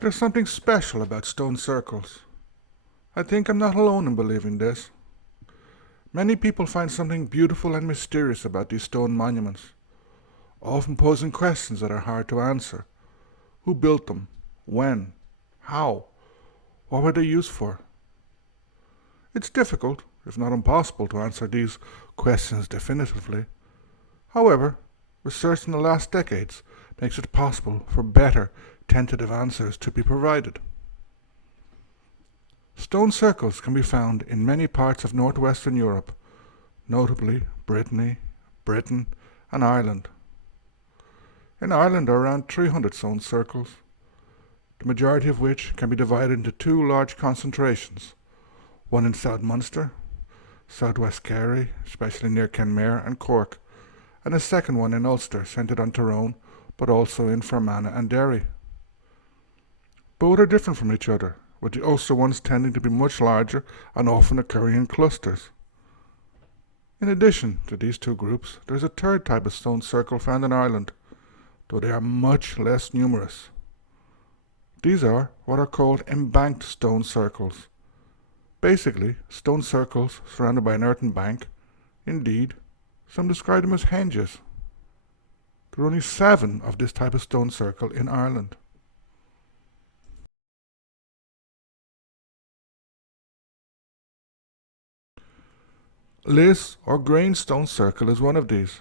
There's something special about stone circles. I think I'm not alone in believing this. Many people find something beautiful and mysterious about these stone monuments, often posing questions that are hard to answer. Who built them? When? How? What were they used for? It's difficult, if not impossible, to answer these questions definitively. However, research in the last decades makes it possible for better, tentative answers to be provided. Stone circles can be found in many parts of northwestern Europe, notably Britain, and Ireland. In Ireland are around 300 stone circles, the majority of which can be divided into two large concentrations, one in South Munster, southwest Kerry, especially near Kenmare and Cork, and a second one in Ulster, centred on Tyrone, but also in Fermanagh and Derry. Both are different from each other, with the Ulster ones tending to be much larger and often occurring in clusters. In addition to these two groups, there is a third type of stone circle found in Ireland, though they are much less numerous. These are what are called embanked stone circles. Basically, stone circles surrounded by an earthen bank. Indeed, some describe them as henges. There are only 7 of this type of stone circle in Ireland. Lios or Grange stone circle is one of these.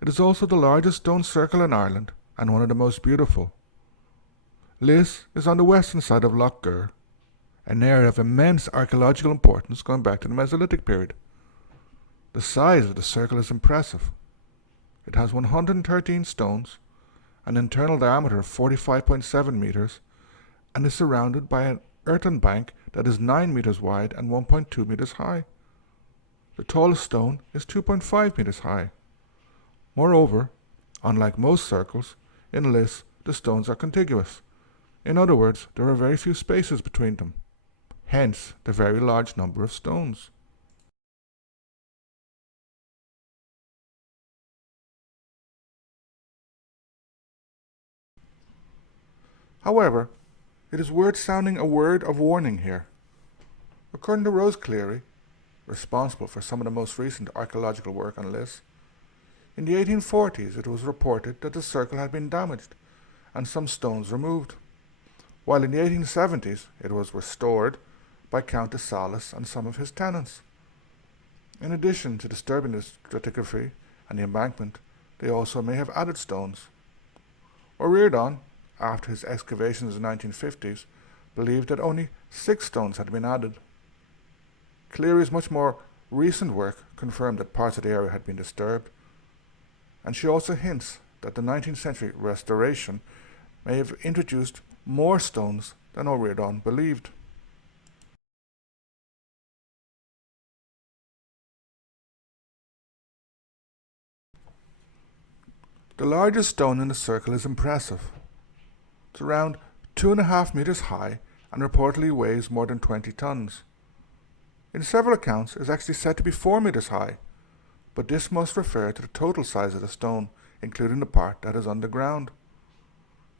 It is also the largest stone circle in Ireland and one of the most beautiful. Lios is on the western side of Lough Gur, an area of immense archaeological importance going back to the Mesolithic period. The size of the circle is impressive. It has 113 stones, an internal diameter of 45.7 meters, and is surrounded by an earthen bank that is 9 meters wide and 1.2 meters high. The tallest stone is 2.5 meters high. Moreover, unlike most circles, in Lios the stones are contiguous. In other words, there are very few spaces between them. Hence, the very large number of stones. However, it is worth sounding a word of warning here. According to Rose Cleary, responsible for some of the most recent archaeological work on Lios, in the 1840s it was reported that the circle had been damaged and some stones removed, while in the 1870s it was restored by Count de Salis and some of his tenants. In addition to disturbing the stratigraphy and the embankment, they also may have added stones. O'Riordan, after his excavations in the 1950s, believed that only 6 stones had been added. Cleary's much more recent work confirmed that parts of the area had been disturbed, and she also hints that the 19th century restoration may have introduced more stones than O'Riordan believed. The largest stone in the circle is impressive. It's around 2.5 meters high and reportedly weighs more than 20 tons. In several accounts, it is actually said to be 4 meters high, but this must refer to the total size of the stone, including the part that is underground.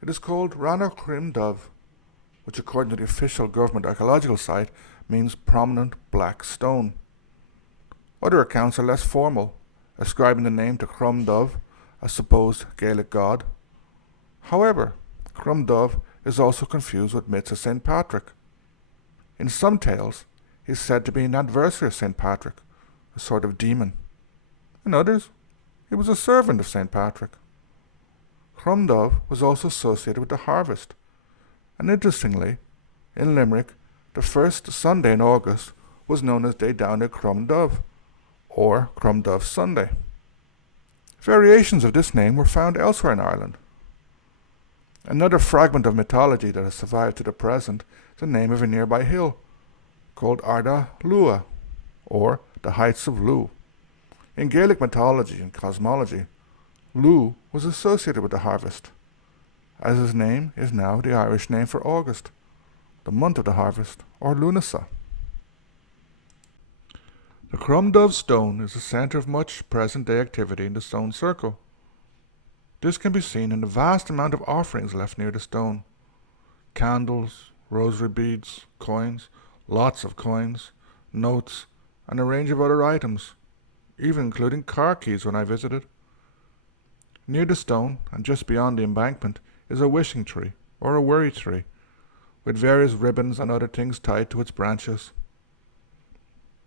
It is called Rannach Croim Duibh, which according to the official government archaeological site means prominent black stone. Other accounts are less formal, ascribing the name to Crom Dubh, a supposed Gaelic god. However, Crom Dubh is also confused with myths of St. Patrick. In some tales, he is said to be an adversary of St. Patrick, a sort of demon. In others, he was a servant of St. Patrick. Crom Dubh was also associated with the harvest, and interestingly, in Limerick, the first Sunday in August was known as Day Down at Crom Dubh, or Crom Dubh Sunday. Variations of this name were found elsewhere in Ireland. Another fragment of mythology that has survived to the present is the name of a nearby hill, called Arda Lua, or the Heights of Lough. In Gaelic mythology and cosmology, Lough was associated with the harvest, as his name is now the Irish name for August, the month of the harvest, or Lunasa. The Crom Dubh stone is the centre of much present-day activity in the stone circle. This can be seen in the vast amount of offerings left near the stone. candles, rosary beads, coins, lots of coins, notes, and a range of other items, even including car keys when I visited. Near the stone, and just beyond the embankment, is a wishing tree, or a worry tree, with various ribbons and other things tied to its branches.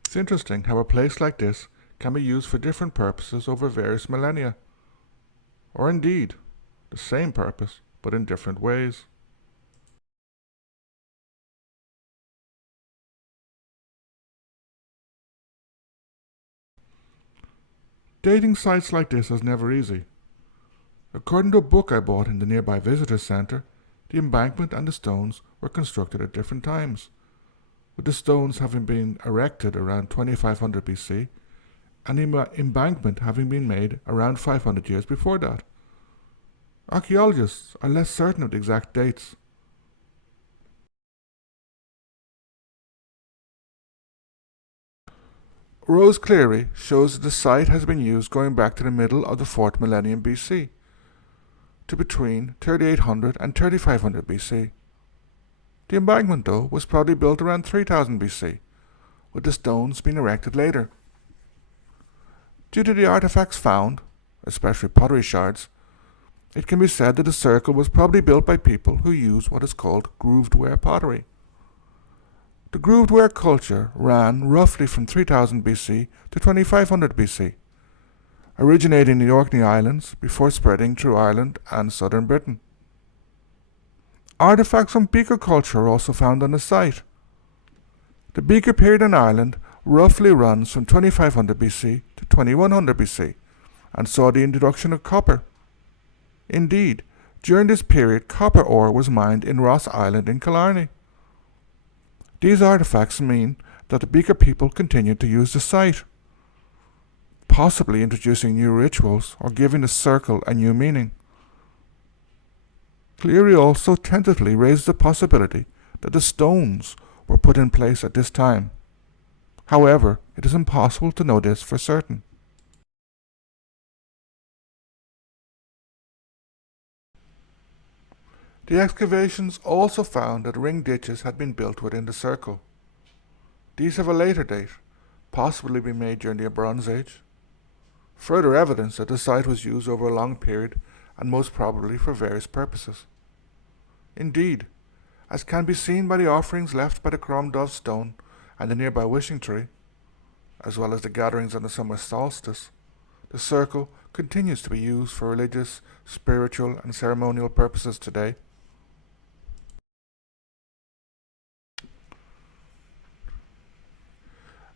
It's interesting how a place like this can be used for different purposes over various millennia, or indeed, the same purpose, but in different ways. Dating sites like this is never easy. According to a book I bought in the nearby visitor centre, the embankment and the stones were constructed at different times, with the stones having been erected around 2500 BC and the embankment having been made around 500 years before that. Archaeologists are less certain of the exact dates. Rose Cleary shows that the site has been used going back to the middle of the 4th millennium BC, to between 3800 and 3500 BC. The embankment, though, was probably built around 3000 BC, with the stones being erected later. Due to the artifacts found, especially pottery shards, it can be said that the circle was probably built by people who used what is called grooved ware pottery. The grooved ware culture ran roughly from 3000 BC to 2500 BC, originating in the Orkney Islands before spreading through Ireland and southern Britain. Artifacts from Beaker culture are also found on the site. The Beaker period in Ireland roughly runs from 2500 BC to 2100 BC and saw the introduction of copper. Indeed, during this period copper ore was mined in Ross Island in Killarney. These artifacts mean that the Beaker people continued to use the site, possibly introducing new rituals or giving the circle a new meaning. Cleary also tentatively raised the possibility that the stones were put in place at this time. However, it is impossible to know this for certain. The excavations also found that ring ditches had been built within the circle. These have a later date, possibly been made during the Bronze Age. Further evidence that the site was used over a long period and most probably for various purposes. Indeed, as can be seen by the offerings left by the Crom Dubh stone and the nearby wishing tree, as well as the gatherings on the summer solstice, the circle continues to be used for religious, spiritual, and ceremonial purposes today.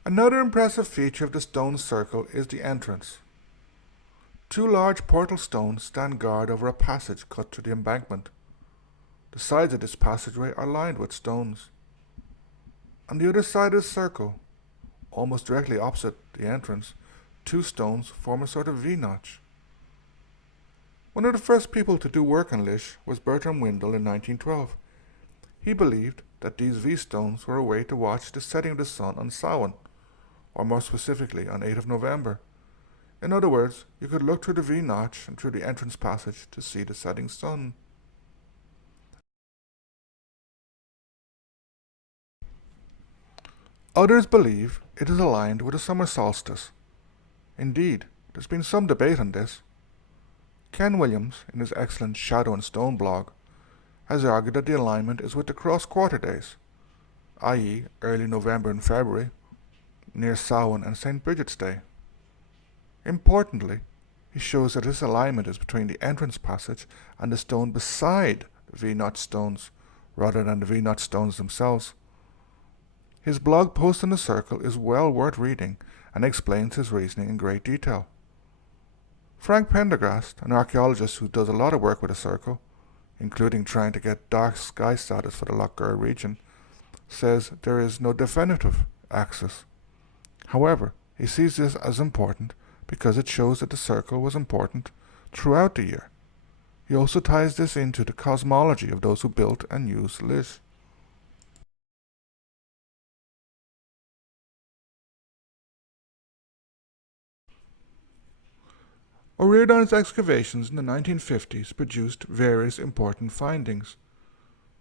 Another impressive feature of the stone circle is the entrance. Two large portal stones stand guard over a passage cut through the embankment. The sides of this passageway are lined with stones. On the other side of the circle, almost directly opposite the entrance, two stones form a sort of V-notch. One of the first people to do work on Lish was Bertram Windle in 1912. He believed that these V-stones were a way to watch the setting of the sun on Samhain, or more specifically on 8th of November. In other words, you could look through the V-notch and through the entrance passage to see the setting sun. Others believe it is aligned with the summer solstice. Indeed, there's been some debate on this. Ken Williams, in his excellent Shadow and Stone blog, has argued that the alignment is with the cross-quarter days, i.e. early November and February, near Samhain and St. Bridget's Day. Importantly, he shows that this alignment is between the entrance passage and the stone beside the V-notch stones, rather than the V-notch stones themselves. His blog post on the circle is well worth reading and explains his reasoning in great detail. Frank Pendergast, an archaeologist who does a lot of work with the circle, including trying to get dark sky status for the Lough Gur region, says there is no definitive axis. However, he sees this as important because it shows that the circle was important throughout the year. He also ties this into the cosmology of those who built and used Lish. O'Riordan's excavations in the 1950s produced various important findings.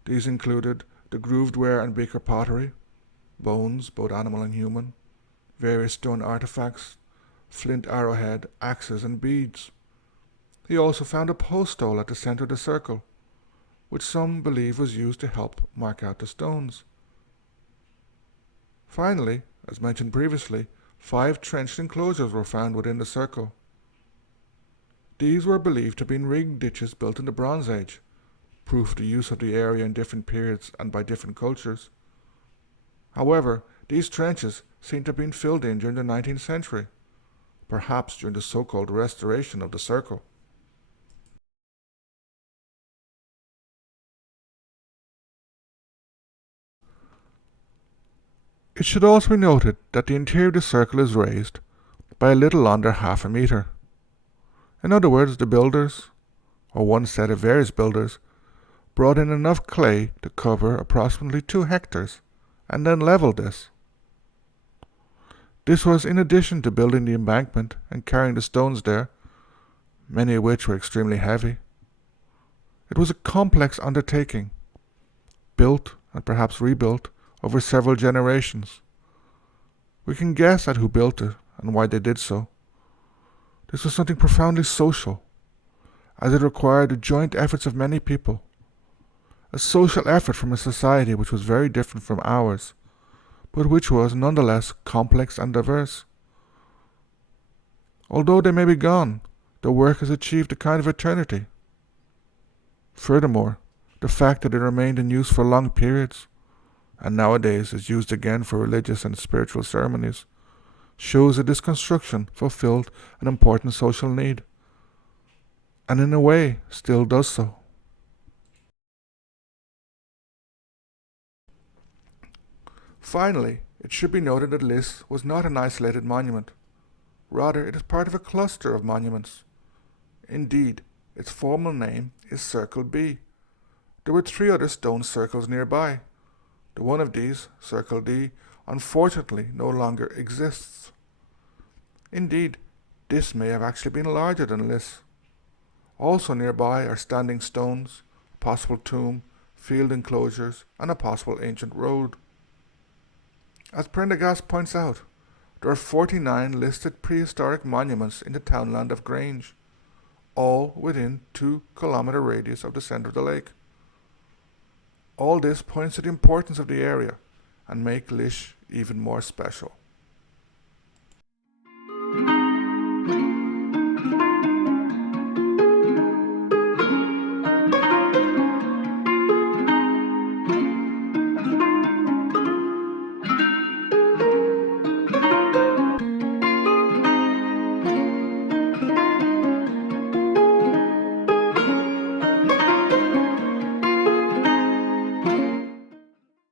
These included the grooved ware and Beaker pottery, bones, both animal and human, various stone artifacts, flint arrowhead, axes, and beads. He also found a post hole at the center of the circle, which some believe was used to help mark out the stones. Finally, as mentioned previously, 5 trenched enclosures were found within the circle. These were believed to have been ring ditches built in the Bronze Age, proof of the use of the area in different periods and by different cultures. However, these trenches seem to have been filled in during the 19th century, perhaps during the so-called restoration of the circle. It should also be noted that the interior of the circle is raised by a little under half a metre. In other words, the builders, or one set of various builders, brought in enough clay to cover approximately 2 hectares and then levelled this. This was in addition to building the embankment and carrying the stones there, many of which were extremely heavy. It was a complex undertaking, built and perhaps rebuilt over several generations. We can guess at who built it and why they did so. This was something profoundly social, as it required the joint efforts of many people, a social effort from a society which was very different from ours, but which was nonetheless complex and diverse. Although they may be gone, the work has achieved a kind of eternity. Furthermore, the fact that it remained in use for long periods, and nowadays is used again for religious and spiritual ceremonies, shows that this construction fulfilled an important social need, and in a way still does so. Finally, it should be noted that Lios was not an isolated monument. Rather, it is part of a cluster of monuments. Indeed, its formal name is Circle B. There were 3 other stone circles nearby. The one of these, Circle D, unfortunately no longer exists. Indeed, this may have actually been larger than Lios. Also nearby are standing stones, a possible tomb, field enclosures, and a possible ancient road. As Prendergast points out, there are 49 listed prehistoric monuments in the townland of Grange, all within 2-kilometre radius of the centre of the lake. All this points to the importance of the area and make Lios even more special.